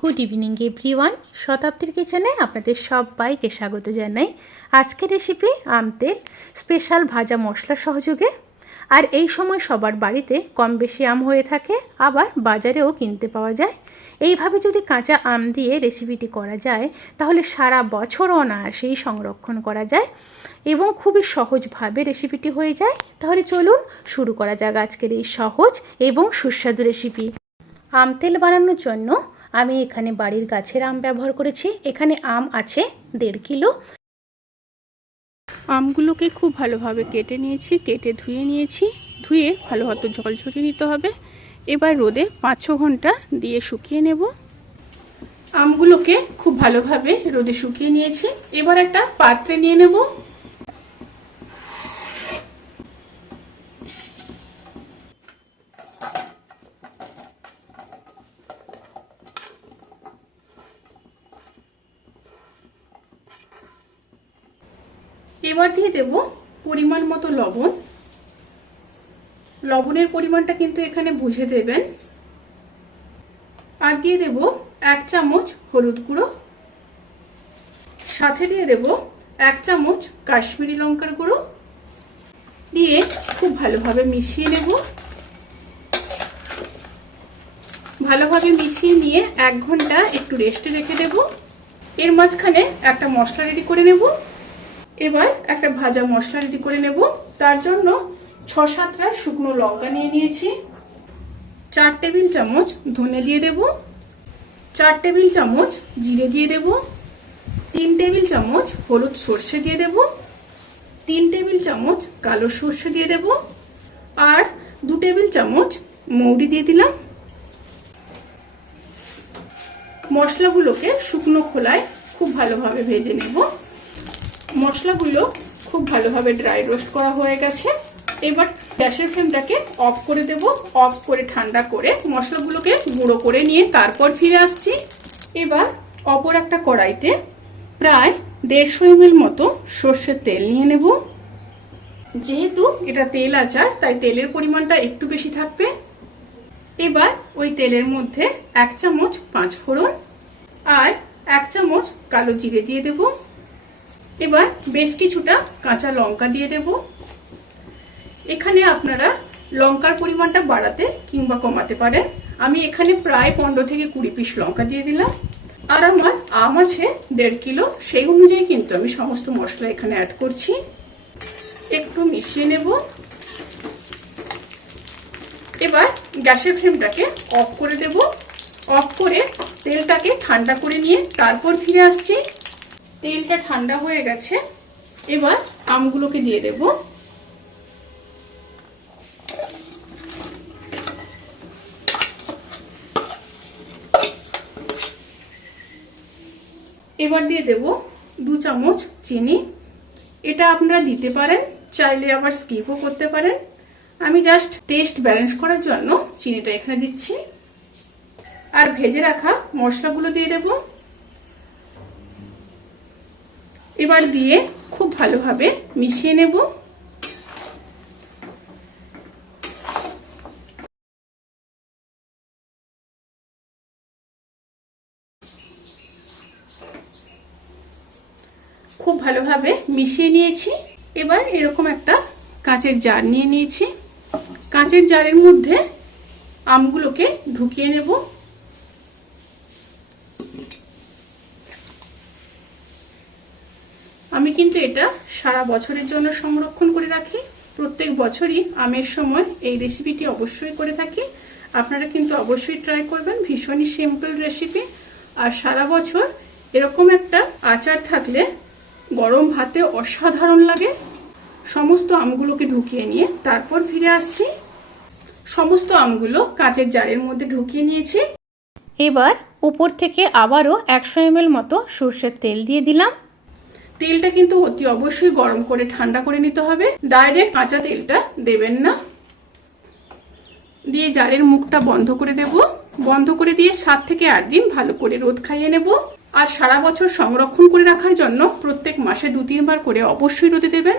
Good evening, everyone. শতাব্দীর কিচেনে আপনাদের সবাইকে স্বাগত জানাই। আজকের রেসিপি আম তেল, স্পেশাল ভাজা মশলা সহযোগে। আর এই সময় সবার বাড়িতে কম বেশি আম হয়ে থাকে, আবার বাজারেও কিনতে পাওয়া যায়। এইভাবে যদি কাঁচা আম দিয়ে রেসিপিটি করা যায়, তাহলে সারা বছর অনায়াসেই সংরক্ষণ করা যায় এবং খুবই সহজভাবে রেসিপিটি হয়ে যায়। তাহলে চলুন শুরু করা যাক আজকের এই সহজ এবং সুস্বাদু রেসিপি। আম তেল বানানোর জন্য আমি এখানে বাড়ির গাছের আম ব্যবহার করেছি। এখানে আম আছে দেড় কিলো। আমগুলোকে খুব ভালোভাবে কেটে নিয়েছি, কেটে ধুয়ে নিয়েছি। ধুয়ে ভালো হতো জল ঝরিয়ে নিতে হবে। এবার রোদে পাঁচ ছ ঘণ্টা দিয়ে শুকিয়ে নেব। আমগুলোকে খুব ভালোভাবে রোদে শুকিয়ে নিয়েছি। এবার একটা পাত্রে নিয়ে নেব। এবার দিয়ে দেব পরিমাণ মতো লবণ। লবণের পরিমাণটা কিন্তু এখানে বুঝে দেবেন। আর দিয়ে দেব এক চামচ হলুদ গুঁড়ো। সাথে দিয়ে দেব এক চামচ কাশ্মীরি লঙ্কার গুঁড়ো। দিয়ে খুব ভালোভাবে মিশিয়ে নেব। ভালোভাবে মিশিয়ে নিয়ে এক ঘণ্টা একটু রেস্টে রেখে দেব। এর মাঝখানে একটা মশলা রেডি করে নেব। এবার একটা ভাজা মশলা রেডি করে নেব। তার জন্য ছ সাতটা শুকনো লঙ্কা নিয়ে নিয়েছি। চার টেবিল চামচ ধনে দিয়ে দেব। চার টেবিল চামচ জিরে দিয়ে দেব। তিন টেবিল চামচ হলুদ সর্ষে দিয়ে দেব। তিন টেবিল চামচ কালো সর্ষে দিয়ে দেব। আর দু টেবিল চামচ মৌরি দিয়ে দিলাম। মশলাগুলোকে শুকনো খোলায় খুব ভালোভাবে ভেজে নেব। মশলাগুলো খুব ভালোভাবে ড্রাই রোস্ট করা হয়ে গেছে। এবার গ্যাসের ফ্লেমটাকে অফ করে দেব। অফ করে ঠান্ডা করে মশলাগুলোকে গুঁড়ো করে নিয়ে তারপর ফিরে আসছি। এবার অপর একটা কড়াইতে প্রায় দেড়শো এমএল মতো সর্ষের তেল নিয়ে নেব। যেহেতু এটা তেল আচার, তাই তেলের পরিমাণটা একটু বেশি থাকবে। এবার ওই তেলের মধ্যে এক চামচ পাঁচ ফোড়ন আর এক চামচ কালো জিরে দিয়ে দেবো। এবার বেশ কিছুটা কাঁচা লঙ্কা দিয়ে দেব। এখানে আপনারা লঙ্কার পরিমাণটা বাড়াতে কিংবা কমাতে পারেন। আমি এখানে প্রায় পনেরো থেকে কুড়ি পিস লঙ্কা দিয়ে দিলাম। আর আমার আম আছে, দেড় কিলো, সেই অনুযায়ী কিন্তু আমি সমস্ত মশলা এখানে অ্যাড করছি। একটু মিশিয়ে নেব। এবার গ্যাসের ফ্লেমটাকে অফ করে দেব। অফ করে তেলটাকে ঠান্ডা করে নিয়ে তারপর ফিরে আসছি। তেলটা ঠান্ডা হয়ে গেছে, এবার আমগুলোকে দিয়ে দেব। এবার দিয়ে দেব দু চামচ চিনি। এটা আপনারা দিতে পারেন, চাইলে আবার স্কিপও করতে পারেন। আমি জাস্ট টেস্ট ব্যালেন্স করার জন্য চিনিটা এখানে দিচ্ছি। আর ভেজে রাখা মশলাগুলো দিয়ে দেবো। এবার দিয়ে খুব ভালোভাবে মিশিয়ে নেব। খুব ভালোভাবে মিশিয়ে নিয়েছি। এবার এরকম একটা কাঁচের জার নিয়ে নিয়েছি। কাঁচের জারের মধ্যে আমগুলোকে ঢুকিয়ে নেব আমি কিন্তু এটা সারা বছরের জন্য সংরক্ষণ করে রাখি। প্রত্যেক বছরই আমের সময় এই রেসিপিটি অবশ্যই করে থাকি। আপনারা কিন্তু অবশ্যই ট্রাই করবেন, ভীষণই সিম্পল রেসিপি আর সারা বছর এরকম একটা আচার থাকলে গরম ভাতে অসাধারণ লাগে। সমস্ত আমগুলোকে ঢুকিয়ে নিয়ে তারপর ফিরে আসছি। সমস্ত আমগুলো কাঁচের জারের মধ্যে ঢুকিয়ে নিয়েছি। এবার উপর থেকে আবারও একশো এমএল মতো সর্ষের তেল দিয়ে দিলাম। তেলটা কিন্তু অতি অবশ্যই গরম করে ঠান্ডা করে নিতে হবে। ডাইরেক্ট কাঁচা তেলটা দেবেন না। দিয়ে জারের মুখটা বন্ধ করে দেব। বন্ধ করে দিয়ে সাত থেকে আট দিন ভালো করে রোদ খাইয়ে নেব। আর সারা বছর সংরক্ষণ করে রাখার জন্য প্রত্যেক মাসে দু তিনবার করে অবশ্যই রোদে দেবেন।